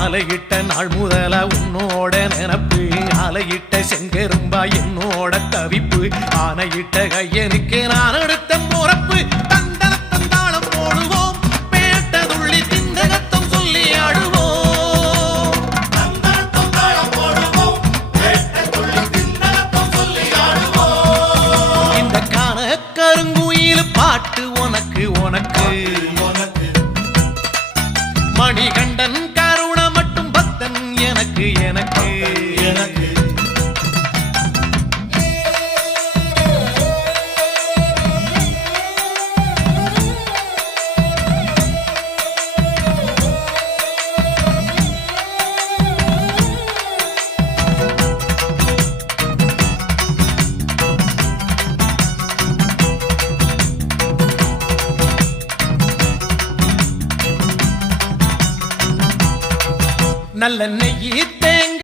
மாலையிட்ட நாள் முதல உன்னோட நினப்பு ஆலையிட்ட செங்கரும்பா என்னோட தவிப்பு ஆனையிட்ட கையனுக்கு நான் எடுத்த முறப்பு தந்தாளம் போடுவோம் பேட்டதுள்ளி திண்டகத்தம் சொல்லி ஆடுவோம் இந்த காண கருங்குயில் பாட்டு உனக்கு உனக்கு மணிகண்டன் கருண மட்டும் பக்தன் எனக்கு எனக்கு எனக்கு நல்ல நெய்யி தேங்க